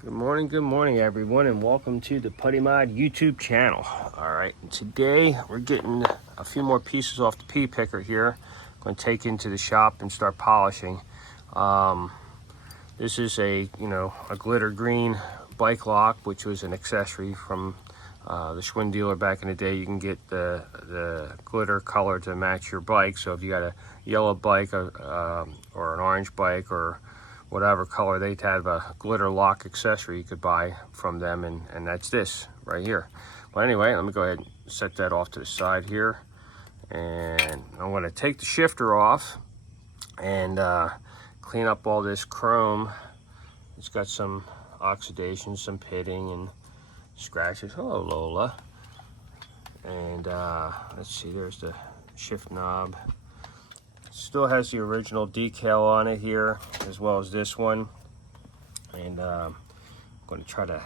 Good morning everyone, and welcome to the Putty Mod YouTube channel. Alright, today we're getting a few more pieces off the pea picker here. I'm going to take into the shop and start polishing. This is a glitter green bike lock, which was an accessory from the Schwinn dealer back in the day. You can get the glitter color to match your bike. So if you got a yellow bike or an orange bike or whatever color, they'd have a glitter lock accessory you could buy from them, and that's this right here. But anyway, let me go ahead and set that off to the side here, and I'm going to take the shifter off and clean up all this chrome. It's got some oxidation, some pitting and scratches. Hello, Lola. And let's see, there's the shift knob. Still has the original decal on it here, as well as this one. And I'm going to try to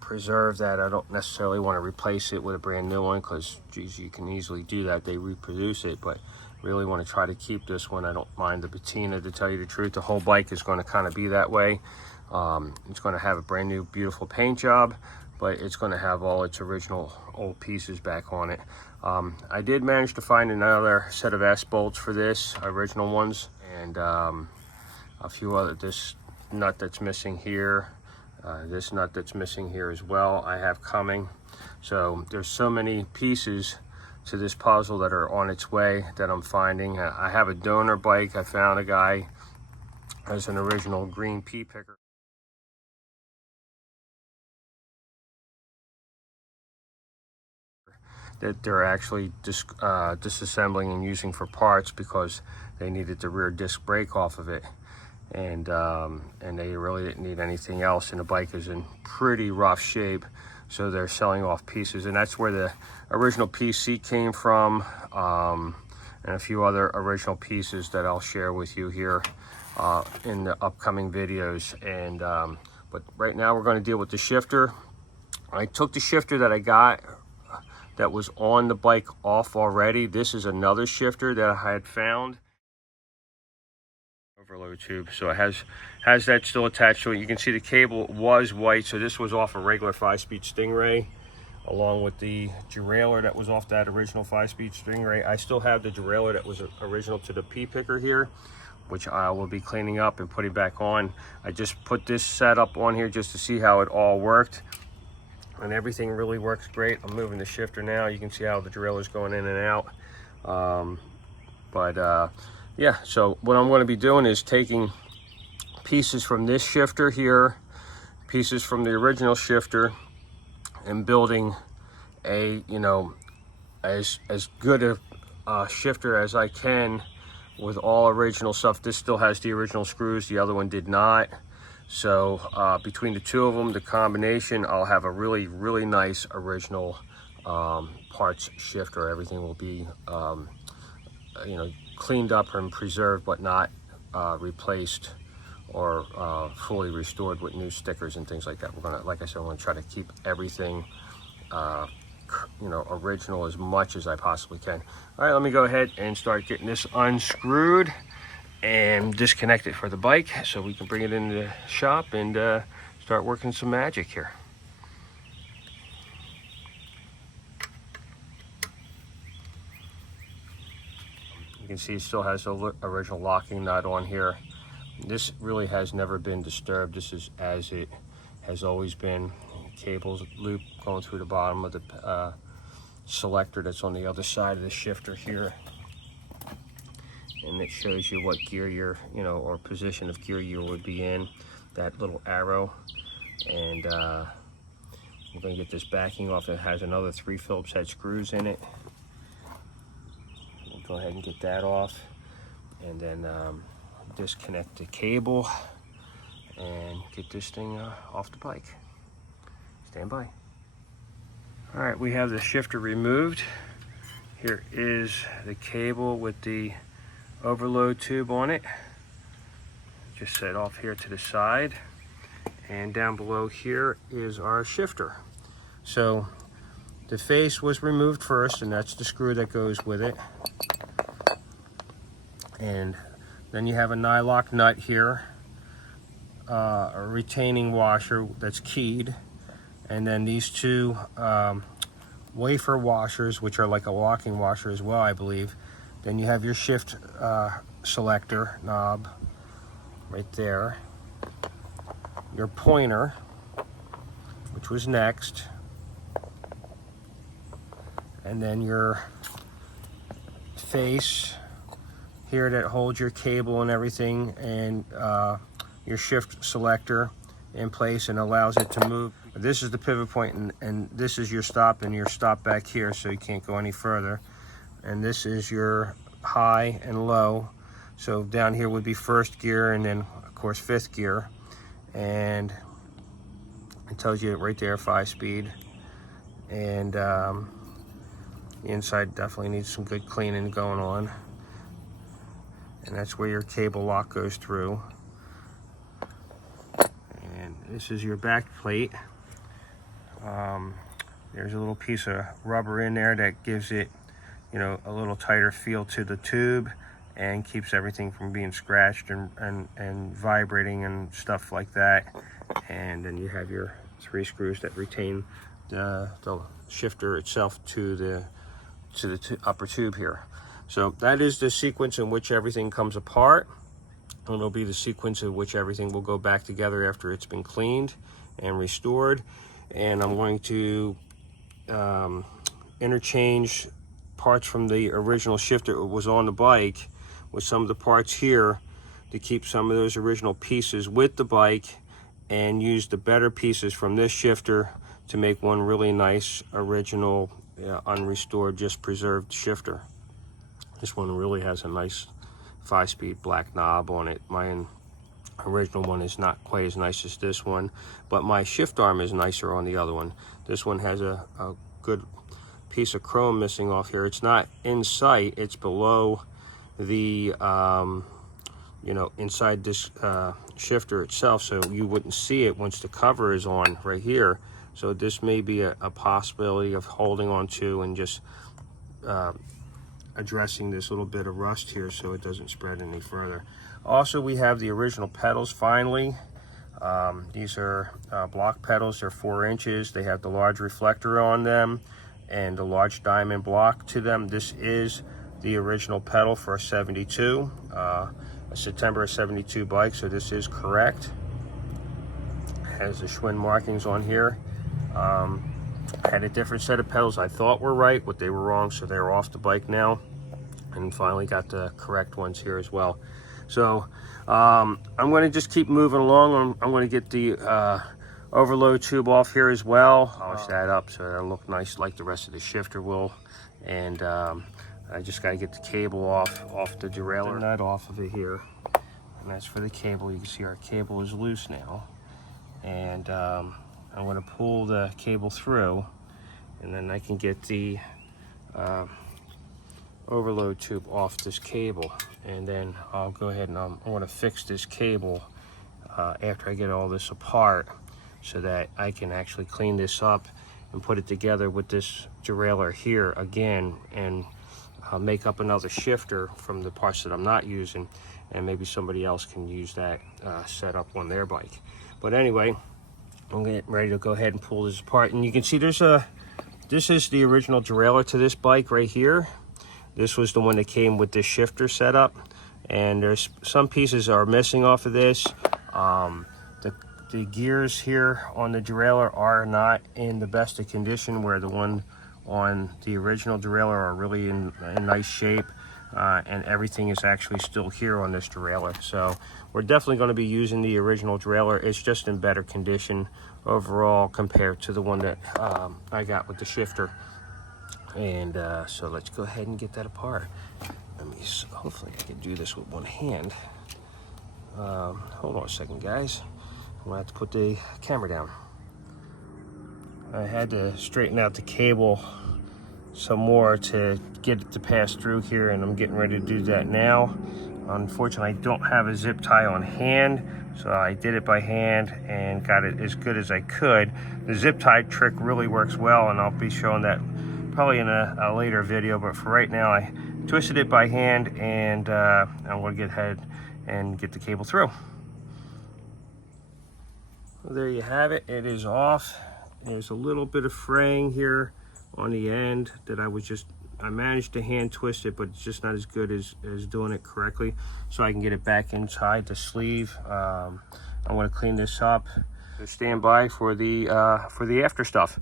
preserve that. I don't necessarily want to replace it with a brand new one, because geez, you can easily do that. They reproduce it, but really want to try to keep this one. I don't mind the patina, to tell you the truth. The whole bike is going to kind of be that way. It's going to have a brand new beautiful paint job, but it's going to have all its original old pieces back on it. I did manage to find another set of S-bolts for this, original ones, and a few other, this nut that's missing here, this nut that's missing here as well, I have coming. So there's so many pieces to this puzzle that are on its way that I'm finding. I have a donor bike. I found a guy as an original green pea picker. That they're actually disassembling and using for parts, because they needed the rear disc brake off of it, and they really didn't need anything else, and the bike is in pretty rough shape, so they're selling off pieces. And that's where the original PC came from, and a few other original pieces that I'll share with you here in the upcoming videos. And but right now we're going to deal with the shifter. I took the shifter that I got that was on the bike off already. This is another shifter that I had found. Overload tube, so it has that still attached to it. You can see the cable was white, so this was off a regular 5-speed Stingray, along with the derailleur that was off that original 5-speed Stingray. I still have the derailleur that was original to the pea picker here, which I will be cleaning up and putting back on. I just put this setup on here just to see how it all worked, and everything really works great. I'm moving the shifter now. You can see how the derailleur is going in and out. Yeah, so what I'm going to be doing is taking pieces from this shifter here, pieces from the original shifter, and building a, as good a shifter as I can with all original stuff. This still has the original screws, the other one did not. So between the two of them, the combination, I'll have a really, really nice original parts shifter. Everything will be, cleaned up and preserved, but not replaced or fully restored with new stickers and things like that. We're gonna, like I said, I'm gonna try to keep everything, original as much as I possibly can. All right, let me go ahead and start getting this unscrewed and disconnect it for the bike, so we can bring it in the shop and start working some magic here. You can see it still has the original locking nut on here. This really has never been disturbed. This is as it has always been. Cables loop going through the bottom of the selector that's on the other side of the shifter here. And it shows you what gear you're, or position of gear you would be in, that little arrow. And we're going to get this backing off. It has another 3 Phillips head screws in it. We'll go ahead and get that off, and then disconnect the cable and get this thing off the bike. Stand by. All right, we have the shifter removed. Here is the cable with the overload tube on it, just set off here to the side, and down below here is our shifter. So the face was removed first, and that's the screw that goes with it, and then you have a nylock nut here a retaining washer that's keyed, and then these two wafer washers, which are like a locking washer as well, I believe. Then you have your shift selector knob right there, your pointer, which was next, and then your face here that holds your cable and everything, and your shift selector in place and allows it to move. This is the pivot point, and this is your stop, and your stop back here, so you can't go any further. And this is your high and low. So down here would be first gear, and then of course fifth gear. And it tells you right there 5-speed. And the inside definitely needs some good cleaning going on. And that's where your cable lock goes through. And this is your back plate. There's a little piece of rubber in there that gives it, you know, a little tighter feel to the tube and keeps everything from being scratched and vibrating and stuff like that. And then you have your 3 screws that retain the shifter itself to the upper tube here. So that is the sequence in which everything comes apart, and it'll be the sequence in which everything will go back together after it's been cleaned and restored. And I'm going to interchange parts from the original shifter that was on the bike with some of the parts here to keep some of those original pieces with the bike, and use the better pieces from this shifter to make one really nice original unrestored, just preserved shifter. This one really has a nice 5-speed black knob on it. My original one is not quite as nice as this one, but my shift arm is nicer on the other one. This one has a good piece of chrome missing off here. It's not in sight, it's below the inside this shifter itself, so you wouldn't see it once the cover is on right here. So this may be a possibility of holding on to and just addressing this little bit of rust here so it doesn't spread any further. Also, we have the original pedals finally. These are block pedals. They're 4 inches. They have the large reflector on them and the large diamond block to them. This is the original pedal for a 72, a September 72 bike, so this is correct. Has the Schwinn markings on here. Had a different set of pedals I thought were right, but they were wrong, so they're off the bike now, and finally got the correct ones here as well. So I'm going to just keep moving along. I'm going to get the overload tube off here as well. Polish that up so that'll look nice like the rest of the shifter will. And I just got to get the cable off the derailleur nut off of it here, and that's for the cable. You can see our cable is loose now, and I'm going to pull the cable through, and then I can get the overload tube off this cable, and then I'll go ahead and I'm going to fix this cable after I get all this apart, so that I can actually clean this up and put it together with this derailleur here again, and make up another shifter from the parts that I'm not using, and maybe somebody else can use that setup on their bike. But anyway, I'm getting ready to go ahead and pull this apart, and you can see this is the original derailleur to this bike right here. This was the one that came with this shifter setup, and there's some pieces are missing off of this. The gears here on the derailleur are not in the best of condition, where the one on the original derailleur are really in nice shape, and everything is actually still here on this derailleur. So we're definitely going to be using the original derailleur. It's just in better condition overall compared to the one that I got with the shifter. And so let's go ahead and get that apart. Hopefully I can do this with one hand. Hold on a second, guys. I'm gonna have to put the camera down. I had to straighten out the cable some more to get it to pass through here, and I'm getting ready to do that now. Unfortunately, I don't have a zip tie on hand, so I did it by hand and got it as good as I could. The zip tie trick really works well, and I'll be showing that probably in a later video, but for right now I twisted it by hand, and I'm going to get ahead and get the cable through. Well, there you have it. It is off. There's a little bit of fraying here on the end that I managed to hand twist it, but it's just not as good as doing it correctly. So I can get it back inside the sleeve. I want to clean this up. So stand by for the after stuff.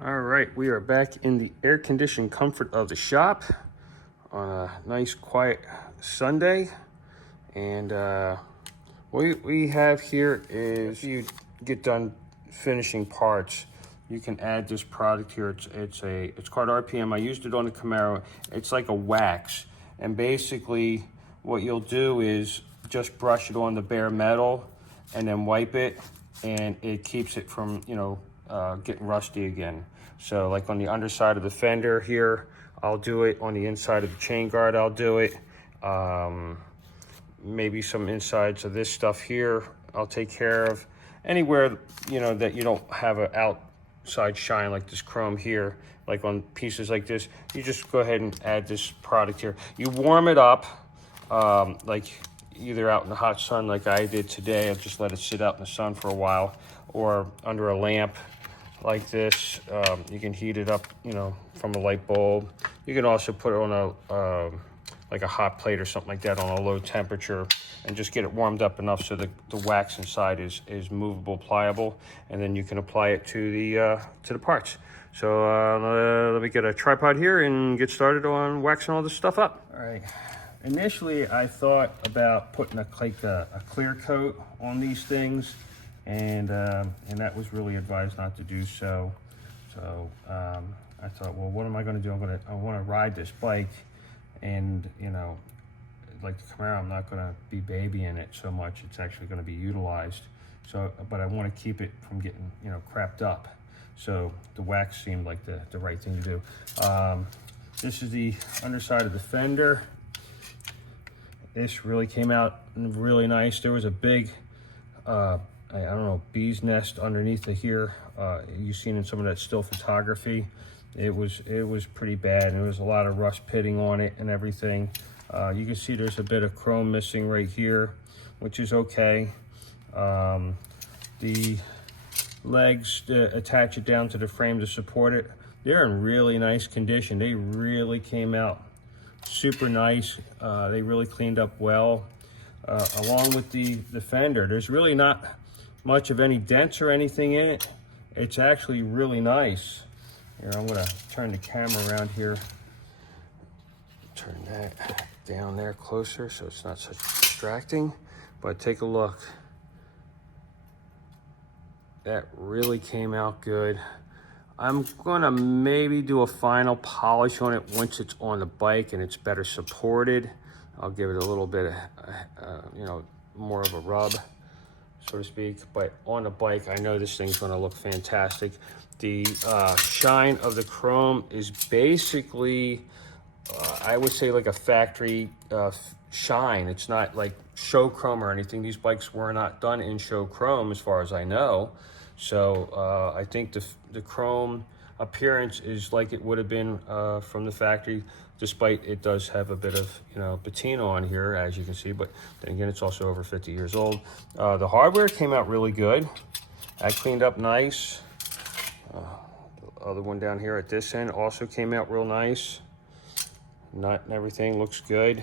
All right, we are back in the air-conditioned comfort of the shop on a nice, quiet Sunday. And what we have here is, if you get done finishing parts, you can add this product here. It's called RPM. I used it on the Camaro. It's like a wax. And basically, what you'll do is just brush it on the bare metal and then wipe it, and it keeps it from, getting rusty again. So like on the underside of the fender here, I'll do it. On the inside of the chain guard, I'll do it. Maybe some insides of this stuff here, I'll take care of. Anywhere, that you don't have an outside shine like this chrome here, like on pieces like this, you just go ahead and add this product here. You warm it up, like either out in the hot sun like I did today. I'll just let it sit out in the sun for a while, or under a lamp like this. You can heat it up, from a light bulb. You can also put it on like a hot plate or something like that on a low temperature, and just get it warmed up enough so the wax inside is movable, pliable, and then you can apply it to the parts. So let me get a tripod here and get started on waxing all this stuff up. All right. Initially, I thought about putting a clear coat on these things, and that was really advised not to do so. So I thought, well, what am I going to do? I want to ride this bike, and like the Camaro, I'm not going to be babying it so much. It's actually going to be utilized. So, but I want to keep it from getting crapped up. So the wax seemed like the right thing to do. This is the underside of the fender. This really came out really nice. There was a big, I don't know, bee's nest underneath of here. You've seen in some of that still photography. It was pretty bad. There was a lot of rust pitting on it and everything. You can see there's a bit of chrome missing right here, which is okay. The legs to attach it down to the frame to support it, they're in really nice condition. They really came out super nice. They really cleaned up well. Along with the fender, there's really not much of any dents or anything in it. It's actually really nice. Here, I'm gonna turn the camera around here. Turn that down there closer so it's not such distracting. But take a look. That really came out good. I'm gonna maybe do a final polish on it once it's on the bike and it's better supported. I'll give it a little bit of, more of a rub, so to speak. But on the bike, I know this thing's gonna look fantastic. The shine of the chrome is basically, I would say, like a factory shine. It's not like show chrome or anything. These bikes were not done in show chrome as far as I know. So I think the chrome appearance is like it would have been from the factory, despite it does have a bit of patina on here, as you can see. But then again, it's also over 50 years old. The hardware came out really good. I cleaned up nice. The other one down here at this end also came out real nice. Nut and everything looks good.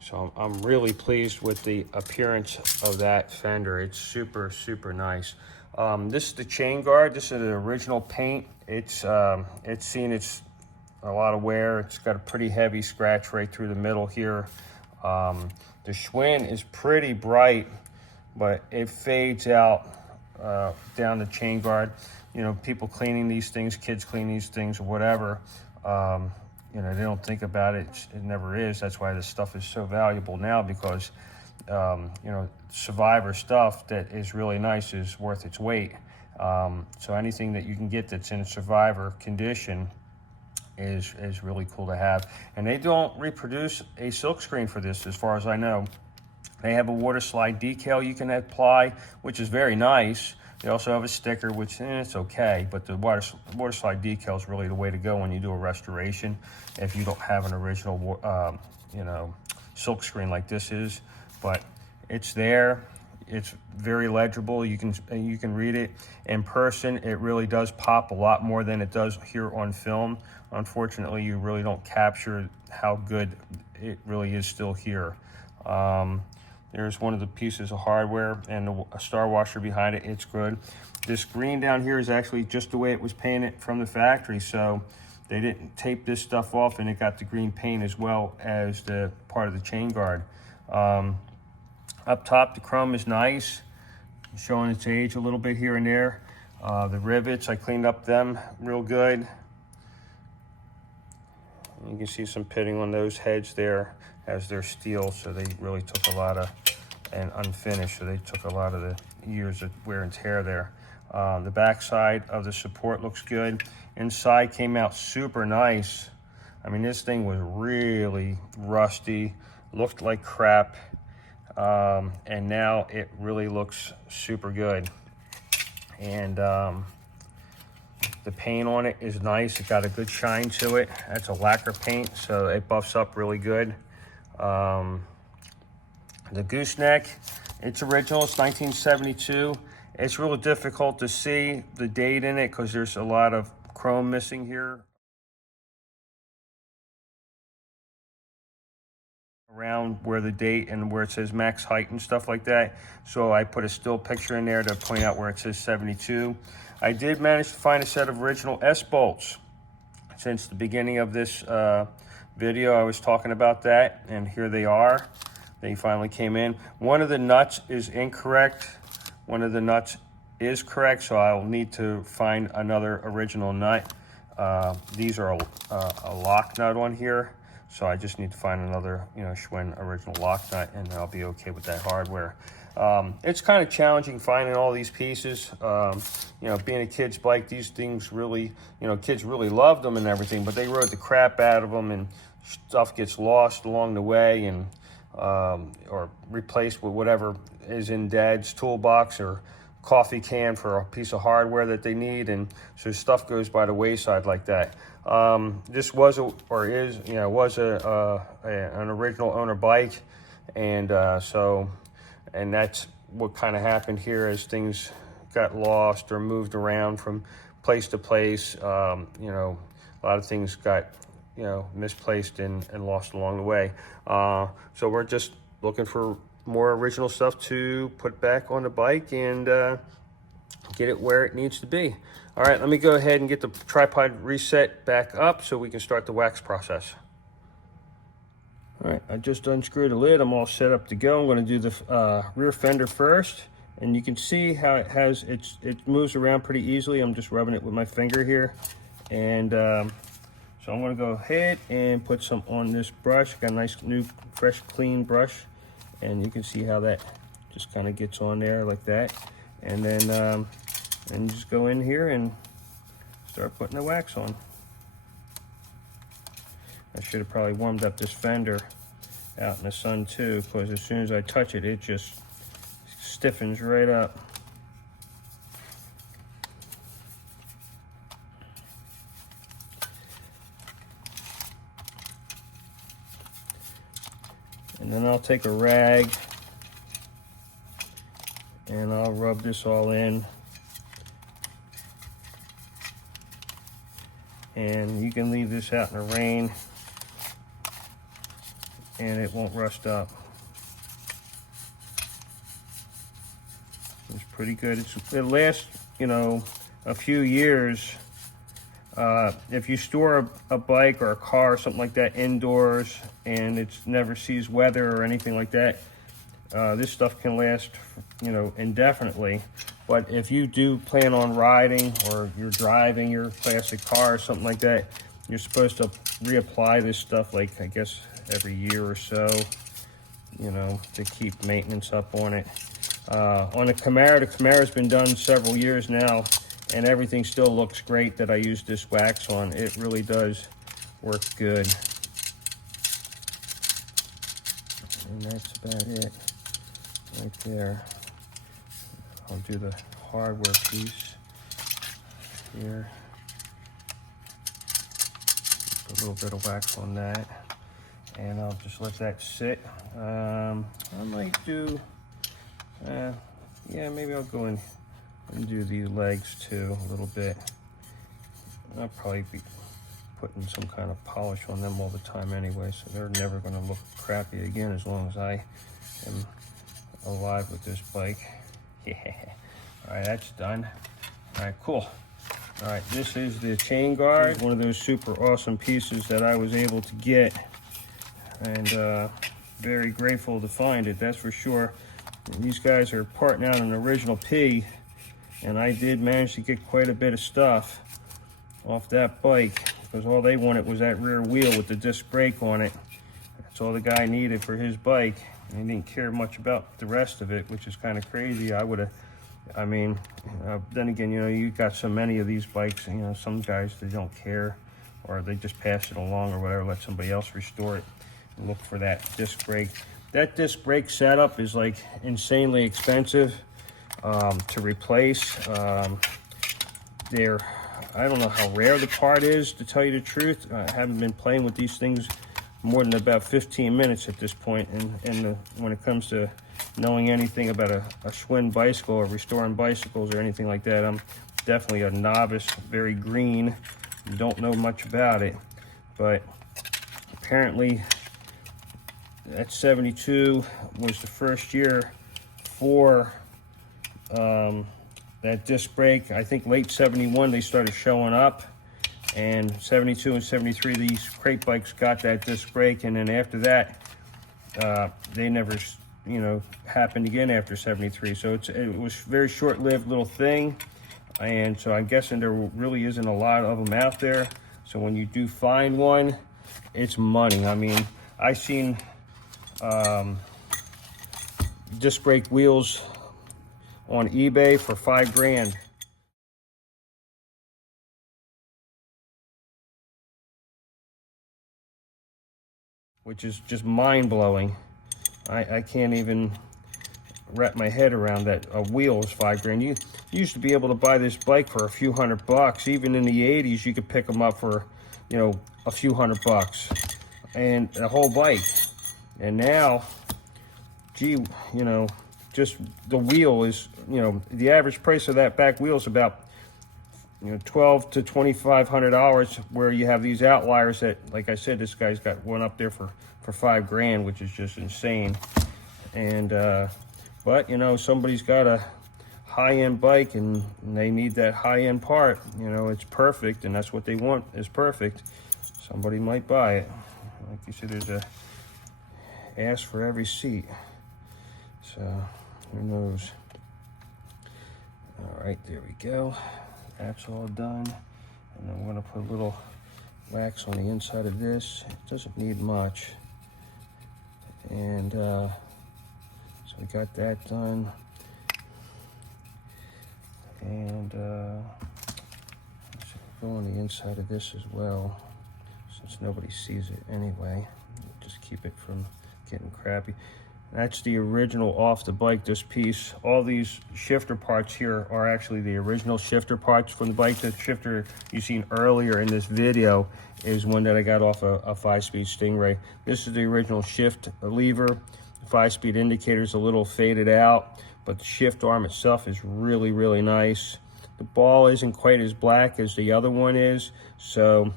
So I'm really pleased with the appearance of that fender. It's super, super nice. This is the chain guard. This is the original paint. It's seen a lot of wear. It's got a pretty heavy scratch right through the middle here. The Schwinn is pretty bright, but it fades out down the chain guard. You know, people cleaning these things, kids clean these things or whatever, you know, they don't think about it. It never is. That's why this stuff is so valuable now, because, you know, Survivor stuff that is really nice is worth its weight. So anything that you can get that's in a Survivor condition is really cool to have. And they don't reproduce a silk screen for this, as far as I know. They have a water slide decal you can apply, which is very nice. They also have a sticker, which it's okay, but the water slide decal is really the way to go when you do a restoration. If you don't have an original, you know, silk screen like this is, but it's there. It's very legible. You can read it in person. It really does pop a lot more than it does here on film. Unfortunately, you really don't capture how good it really is still here. There's one of the pieces of hardware and a star washer behind it. It's good. This green down here is actually just the way it was painted from the factory, so they didn't tape this stuff off, and it got the green paint as well as the part of the chain guard. Up top, the chrome is nice, showing its age a little bit here and there. The rivets, I cleaned up them real good. You can see some pitting on those heads there, as they're steel, so they really took a lot of, and unfinished, so they took a lot of the years of wear and tear there. The back side of the support looks good. Inside came out super nice. I mean, this thing was really rusty, looked like crap, and now it really looks super good. And the paint on it is nice. It got a good shine to it. That's a lacquer paint, so it buffs up really good. The gooseneck, it's original. It's 1972. It's really difficult to see the date in it because there's a lot of chrome missing here around where the date and where it says max height and stuff like that. So I put a still picture in there to point out where it says 72. I did manage to find a set of original S-bolts. Since the beginning of this video, I was talking about that, and here they are. They finally came in. One of the nuts is incorrect. One of the nuts is correct, so I'll need to find another original nut. These are a lock nut on here, so I just need to find another, you know, Schwinn original lock nut, and I'll be okay with that hardware. It's kind of challenging finding all these pieces. You know, being a kid's bike, these things really, you know, kids really loved them and everything, but they rode the crap out of them, and stuff gets lost along the way, and or replaced with whatever is in Dad's toolbox or coffee can for a piece of hardware that they need, and so stuff goes by the wayside like that. This was an original owner bike, and and that's what kind of happened here as things got lost or moved around from place to place. You know, a lot of things got, you know, misplaced and lost along the way. So we're just looking for more original stuff to put back on the bike and get it where it needs to be. All right, let me go ahead and get the tripod reset back up so we can start the wax process. All right, I just unscrewed the lid. I'm all set up to go. I'm going to do the rear fender first, and you can see how it moves around pretty easily. I'm just rubbing it with my finger here, and so I'm going to go ahead and put some on this brush. Got a nice new fresh clean brush, and you can see how that just kind of gets on there like that. And then and just go in here and start putting the wax on. I should have probably warmed up this fender out in the sun too, because as soon as I touch it, it just stiffens right up. And then I'll take a rag and I'll rub this all in. And you can leave this out in the rain and it won't rust up. It's pretty good. It lasts, you know, a few years If you store a bike or a car or something like that indoors and it never sees weather or anything like that, this stuff can last, you know, indefinitely. But if you do plan on riding or you're driving your classic car or something like that, you're supposed to reapply this stuff, like, I guess, every year or so, you know, to keep maintenance up on it. On the Camara's been done several years now, and everything still looks great that I used this wax on. It really does work good. And that's about it right there. I'll do the hardware piece here. Put a little bit of wax on that, and I'll just let that sit. I might do, yeah, maybe I'll go in and do the legs too a little bit. I'll probably be putting some kind of polish on them all the time anyway, so they're never going to look crappy again as long as I am alive with this bike. Yeah. All right, that's done. All right, cool. All right, this is the chain guard, one of those super awesome pieces that I was able to get, and very grateful to find it, that's for sure. And these guys are parting out an original P, and I did manage to get quite a bit of stuff off that bike, because all they wanted was that rear wheel with the disc brake on it. That's all the guy needed for his bike, and he didn't care much about the rest of it, which is kind of crazy. I would have, I mean, then again, you know, you got so many of these bikes, you know, some guys, they don't care, or they just pass it along or whatever, let somebody else restore it and look for that disc brake. That disc brake setup is like insanely expensive to replace. I don't know how rare the part is, to tell you the truth. I haven't been playing with these things more than about 15 minutes at this point, and when it comes to knowing anything about a Schwinn bicycle or restoring bicycles or anything like that, I'm definitely a novice, very green, don't know much about it. But apparently that 72 was the first year for that disc brake. I think late 71 they started showing up, and 72 and 73 these Krate bikes got that disc brake, and then after that they never, you know, happened again after 73. So it was a very short-lived little thing, and so I'm guessing there really isn't a lot of them out there. So when you do find one, it's money. I mean, I seen disc brake wheels on eBay for $5 grand. Which is just mind-blowing. I can't even wrap my head around that. A wheel is $5 grand. You used to be able to buy this bike for a few $100. Even in the 80s, you could pick them up for, you know, a few $100, and a whole bike. And now, gee, you know, just the wheel is, you know, the average price of that back wheel is about, you know, $1,200 to $2,500, where you have these outliers that, like I said, this guy's got one up there for $5 grand, which is just insane. And but you know, somebody's got a high-end bike and they need that high-end part. You know, it's perfect, and that's what they want, is perfect. Somebody might buy it. Like you said, there's a ass for every seat. So who knows? All right, there we go. That's all done, and I'm going to put a little wax on the inside of this. It doesn't need much, and so we got that done, and let's go on the inside of this as well, since nobody sees it anyway. Just keep it from getting crappy. That's the original off the bike, this piece. All these shifter parts here are actually the original shifter parts from the bike. The shifter you seen earlier in this video is one that I got off a 5-speed Stingray. This is the original shift lever. The 5-speed indicator is a little faded out, but the shift arm itself is really, really nice. The ball isn't quite as black as the other one is, so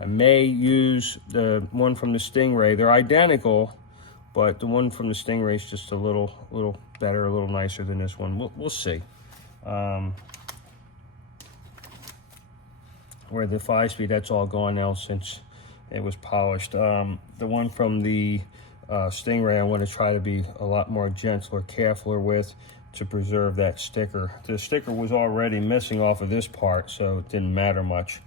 I may use the one from the Stingray. They're identical, but the one from the Stingray is just a little better, a little nicer than this one. We'll see. where the 5-speed, that's all gone now since it was polished. The one from the Stingray, I want to try to be a lot more gentler, careful with, to preserve that sticker. The sticker was already missing off of this part, so it didn't matter much.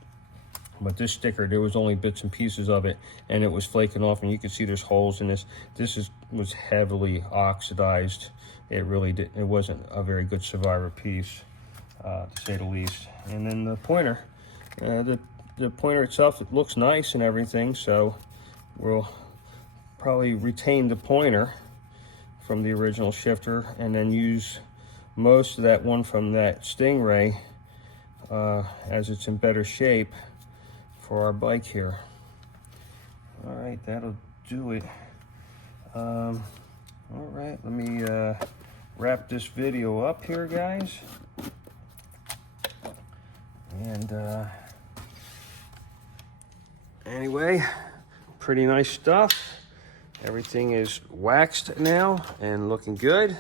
But this sticker, there was only bits and pieces of it, and it was flaking off, and you can see there's holes in this. This was heavily oxidized. It wasn't a very good survivor piece, to say the least. And then the pointer, the pointer itself, it looks nice and everything, so we'll probably retain the pointer from the original shifter and then use most of that one from that Stingray as it's in better shape for our bike here. All right, that'll do it. All right, let me wrap this video up here, guys. And anyway, pretty nice stuff. Everything is waxed now and looking good.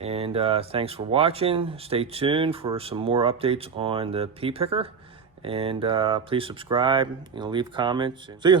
And thanks for watching. Stay tuned for some more updates on the Pea Picker. And please subscribe, leave comments. See ya.